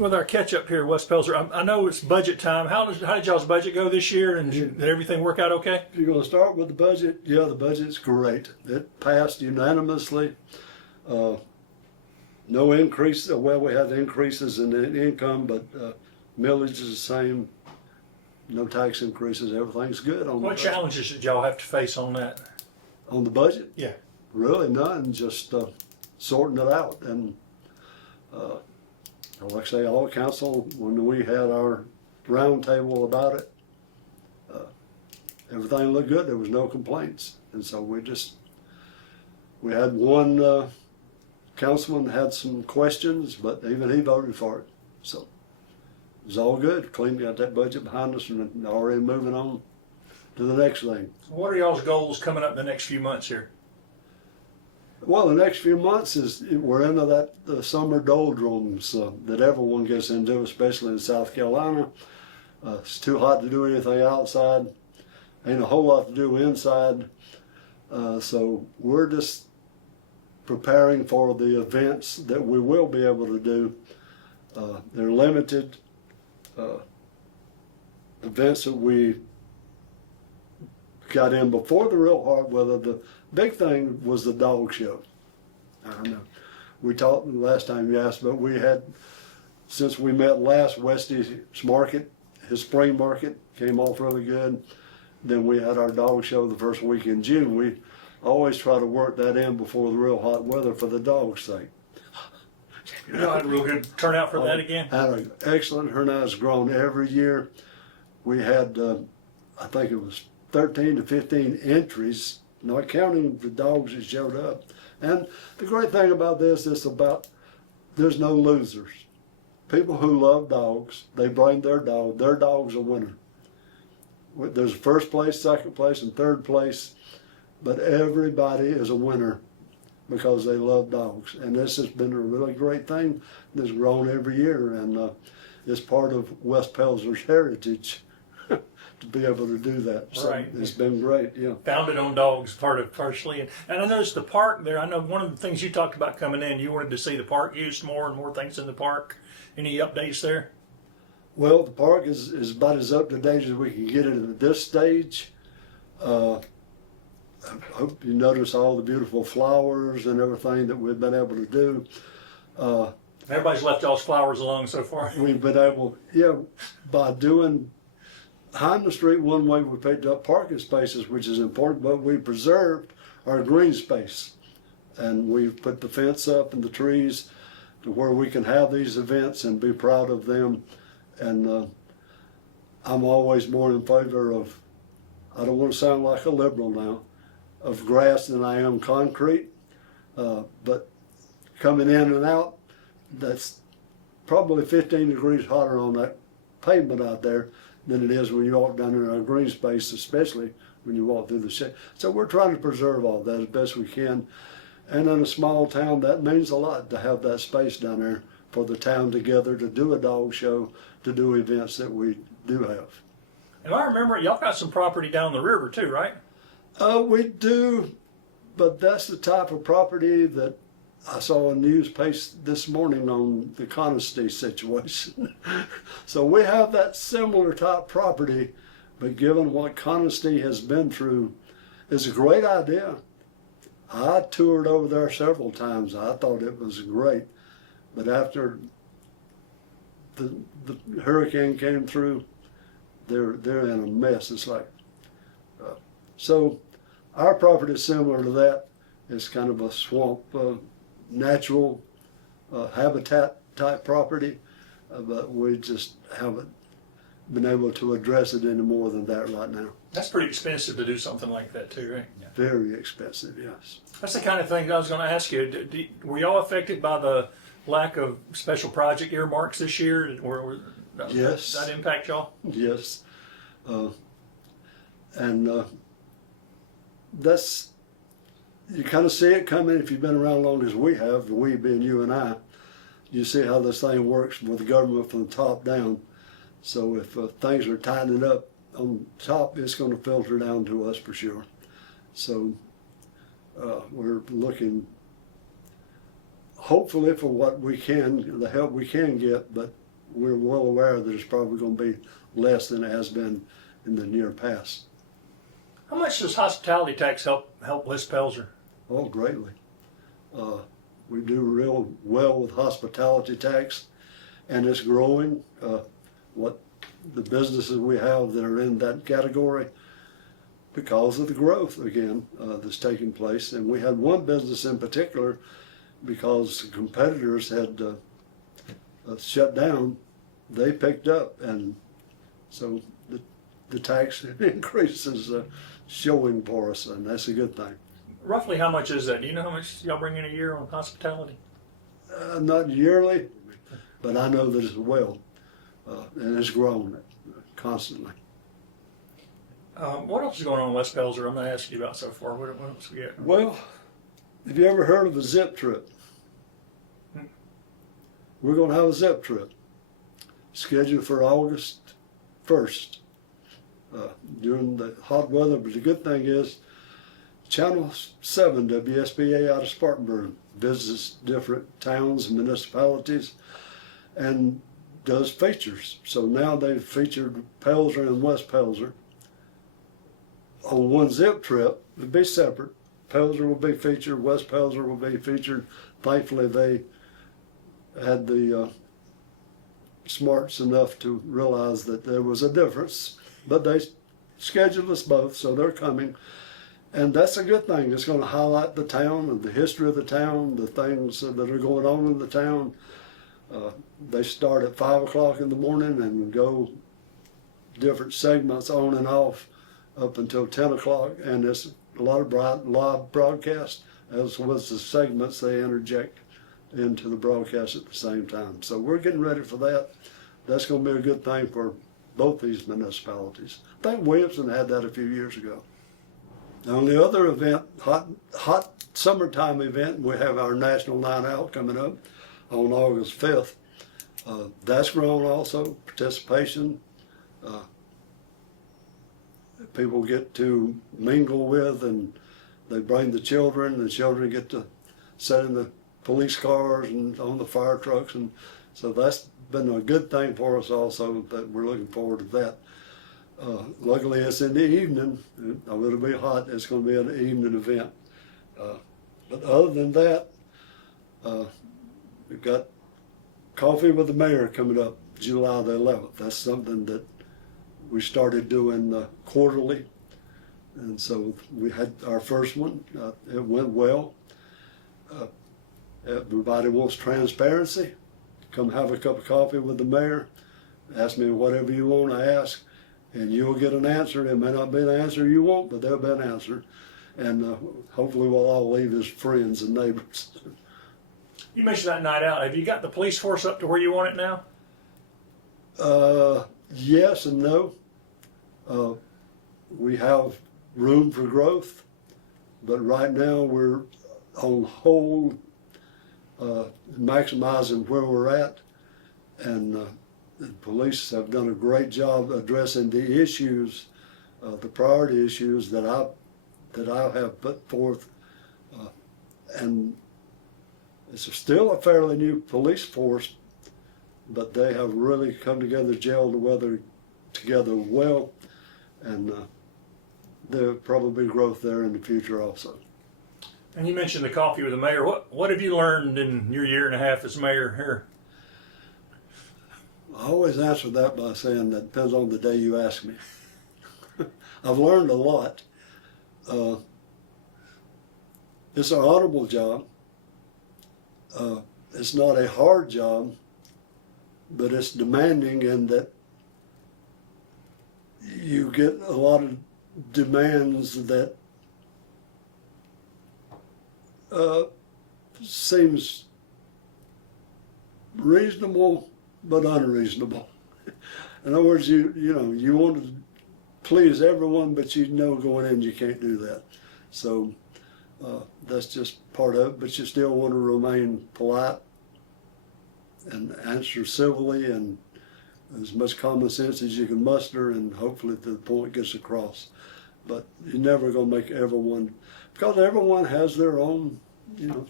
with our catch up here, West Pelzer, I know it's budget time. How did y'all's budget go this year, and did everything work out okay? If you're going to start with the budget, yeah, the budget's great. It passed unanimously. No increase. Well, we had increases in the income, but millage is the same. No tax increases. Everything's good on What the budget. challenges did y'all have to face on that? On the budget? Yeah. Really none. Just sorting it out. And like I say, all council, when we had our round table about it, everything looked good. There was no complaints. And so we had one councilman had some questions, but even he voted for it. So it was all good. Clean, got that budget behind us and already moving on to the next thing. What are y'all's goals coming up the next few months here? Well, the next few months is we're into the summer doldrums that everyone gets into, especially in South Carolina. It's too hot to do anything outside. Ain't a whole lot to do inside. So we're just preparing for the events that we will be able to do. They're limited events that we got in before the real hard weather. The big thing was the dog show. I don't know. We talked last time you asked, but we had, since we met last, Westy's market, his spring market came off really good. Then we had our dog show the first week in June. We always try to work that in before the real hot weather for the dog's sake. You know, had a real good turnout for that again? Had an excellent turnout. It's grown every year. We had, I think it was 13 to 15 entries, not counting the dogs that showed up. And the great thing about this is there's no losers. People who love dogs, they bring their dog. Their dog's a winner. There's first place, second place, and third place, but everybody is a winner because they love dogs. And this has been a really great thing that's grown every year, and it's part of West Pelzer's heritage to be able to do that. So right. It's been great, yeah. Founded on dogs, partially. And I noticed the park there. I know one of the things you talked about coming in, you wanted to see the park used more and more things in the park. Any updates there? Well, the park is about as up to date as we can get it at this stage. I hope you notice all the beautiful flowers and everything that we've been able to do. Everybody's left y'all's flowers alone so far. We've been able, by doing behind the street one way, we picked up parking spaces, which is important, but we preserved our green space. And we've put the fence up and the trees to where we can have these events and be proud of them. And I'm always more in favor of, I don't want to sound like a liberal now, of grass than I am concrete. But coming in and out, that's probably 15 degrees hotter on that pavement out there than it is when you walk down in a green space, especially when you walk through the shade. So we're trying to preserve all that as best we can. And in a small town, that means a lot to have that space down there for the town together to do a dog show, to do events that we do have. And I remember y'all got some property down the river too, right? We do, but that's the type of property that I saw a news piece this morning on the Conisty situation. So we have that similar type property, but given what Conisty has been through, it's a great idea. I toured over there several times. I thought it was great. But after the hurricane came through, they're in a mess. It's like, so our property is similar to that. It's kind of a swamp, natural habitat type property, but we just haven't been able to address it any more than that right now. That's pretty expensive to do something like that too, right? Yeah. Very expensive, yes. That's the kind of thing I was going to ask you. Were y'all affected by the lack of special project earmarks this year? Yes. That impact y'all? Yes. That's, you kind of see it coming if you've been around long as we have, we being you and I. You see how this thing works with the government from the top down. So if things are tightening up on top, it's going to filter down to us for sure. So we're looking hopefully for what we can, the help we can get, but we're well aware that it's probably going to be less than it has been in the near past. How much does hospitality tax help West Pelzer? Oh, greatly. We do real well with hospitality tax, and it's growing. What the businesses we have that are in that category, because of the growth again that's taking place. And we had one business in particular, because competitors had shut down, they picked up, and so the tax increase is showing for us, and that's a good thing. Roughly how much is that? Do you know how much y'all bring in a year on hospitality? Not yearly, but I know that it's well, and it's grown constantly. What else is going on in West Pelzer? I'm going to ask you about so far. What else we get? Well, have you ever heard of a zip trip? We're going to have a zip trip scheduled for August 1st during the hot weather. But the good thing is, Channel 7 WSBA out of Spartanburg visits different towns and municipalities and does features. So now they've featured Pelzer and West Pelzer on one zip trip. It'll be separate. Pelzer will be featured, West Pelzer will be featured. Thankfully, they had the smarts enough to realize that there was a difference, but they scheduled us both, so they're coming. And that's a good thing. It's going to highlight the town and the history of the town, the things that are going on in the town. They start at 5 o'clock in the morning and go different segments on and off up until 10 o'clock. And it's a lot of live broadcast, as well as the segments they interject into the broadcast at the same time. So we're getting ready for that. That's going to be a good thing for both these municipalities. I think Williamson had that a few years ago. The only other event, hot summertime event, we have our National Night Out coming up on August 5th. That's grown also, participation. People get to mingle with, and they bring the children get to sit in the police cars and on the fire trucks, and so that's been a good thing for us also, that we're looking forward to that. Luckily it's in the evening, although it'll be hot, it's going to be an evening event. But other than that, we've got Coffee with the Mayor coming up July the 11th. That's something that we started doing quarterly, and so we had our first one. It went well. Everybody wants transparency. Come have a cup of coffee with the mayor. Ask me whatever you want to ask, and you'll get an answer. It may not be the answer you want, but there'll be an answer. And hopefully we'll all leave as friends and neighbors. You mentioned that night out. Have you got the police force up to where you want it now? Yes and no. We have room for growth, but right now we're on hold, maximizing where we're at, and the police have done a great job addressing the issues, the priority issues that I have put forth, and it's still a fairly new police force, but they have really come together, gelled together well, and there'll probably be growth there in the future also. And you mentioned the coffee with the mayor. What have you learned in your year and a half as mayor here? I always answer that by saying that depends on the day you ask me. I've learned a lot. It's an honorable job. It's not a hard job, but it's demanding in that you get a lot of demands that seems reasonable but unreasonable. In other words, you want to please everyone, but you know going in you can't do that. So that's just part of it, but you still want to remain polite and answer civilly and as much common sense as you can muster, and hopefully the point gets across. But you're never going to make everyone, because everyone has their own,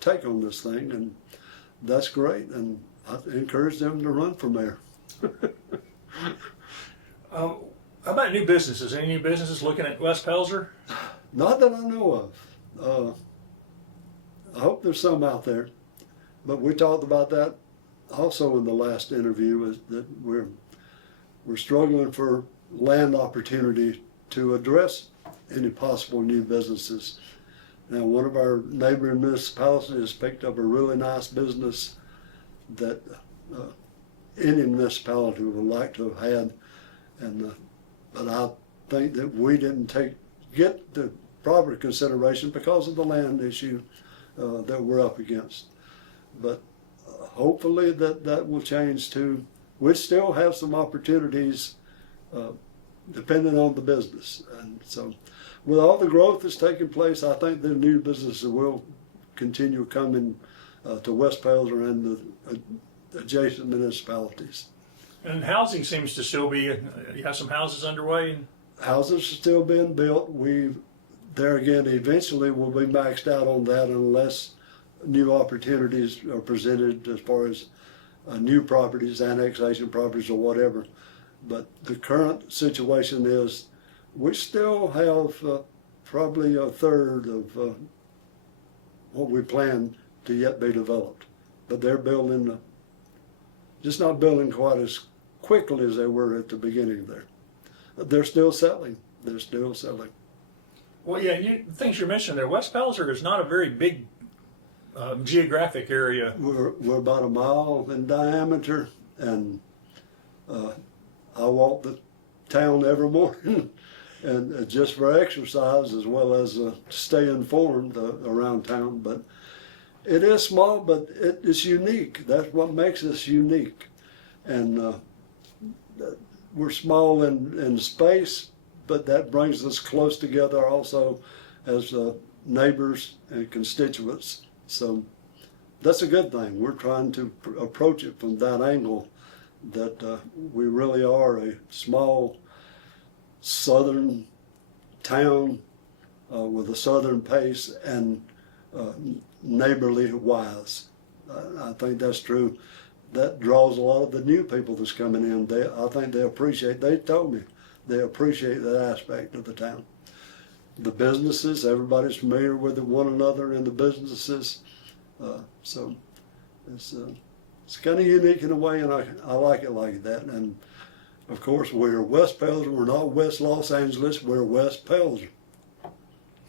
take on this thing, and that's great, and I encourage them to run for mayor. How about new businesses? Any new businesses looking at West Pelzer? Not that I know of. I hope there's some out there, but we talked about that also in the last interview. Is that we're struggling for land opportunity to address any possible new businesses. Now, one of our neighboring municipalities has picked up a really nice business that any municipality would like to have had, and but I think that we didn't get the proper consideration because of the land issue that we're up against. But hopefully that will change too. We still have some opportunities depending on the business, and so with all the growth that's taking place, I think the new businesses will continue coming to West Pelzer and the adjacent municipalities. And housing seems to still be, you have some houses underway? Houses are still being built. There again, eventually we'll be maxed out on that unless new opportunities are presented as far as new properties, annexation properties or whatever. But the current situation is we still have probably a third of what we plan to yet be developed. But they're building, just not building quite as quickly as they were at the beginning there. They're still selling. They're still selling. Well, yeah, things you mentioned there, West Pelzer is not a very big geographic area. We're about a mile in diameter, and I walk the town every morning, and just for exercise as well as stay informed around town. But it is small, but it is unique. That's what makes us unique, and we're small in space, but that brings us close together also as neighbors and constituents. So that's a good thing. We're trying to approach it from that angle, that we really are a small southern town with a southern pace and neighborly wise. I think that's true. That draws a lot of the new people that's coming in. I think they told me they appreciate that aspect of the town. The businesses, everybody's familiar with one another in the businesses. So it's kind of unique in a way, and I like it like that. And of course, we're West Pelzer. We're not West Los Angeles. We're West Pelzer,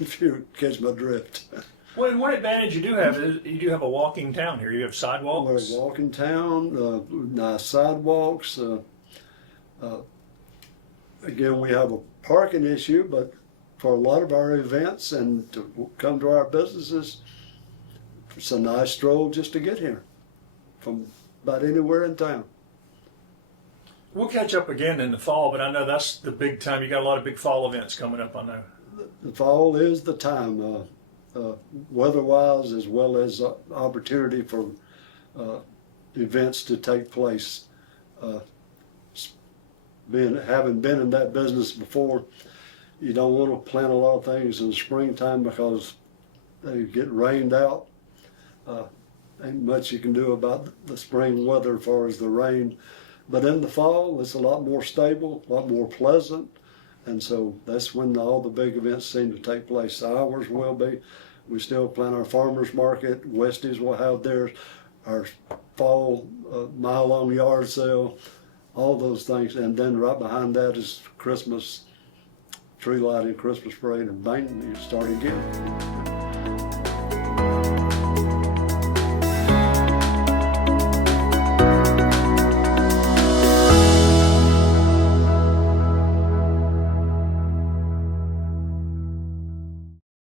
if you catch my drift. Well, one advantage you do have is you do have a walking town here. You have sidewalks. We're a walking town, nice sidewalks. Again, we have a parking issue, but for a lot of our events and to come to our businesses, it's a nice stroll just to get here from about anywhere in town. We'll catch up again in the fall, but I know that's the big time. You got a lot of big fall events coming up, I know. The fall is the time, weather-wise, as well as opportunity for events to take place. Having been in that business before, you don't want to plant a lot of things in the springtime because they get rained out. Ain't much you can do about the spring weather as far as the rain. But in the fall, it's a lot more stable, a lot more pleasant. And so that's when all the big events seem to take place. Ours will be. We still plan our farmers market. Westies will have theirs. Our fall mile-long yard sale, all those things. And then right behind that is Christmas tree lighting, Christmas parade, and bang, you start again.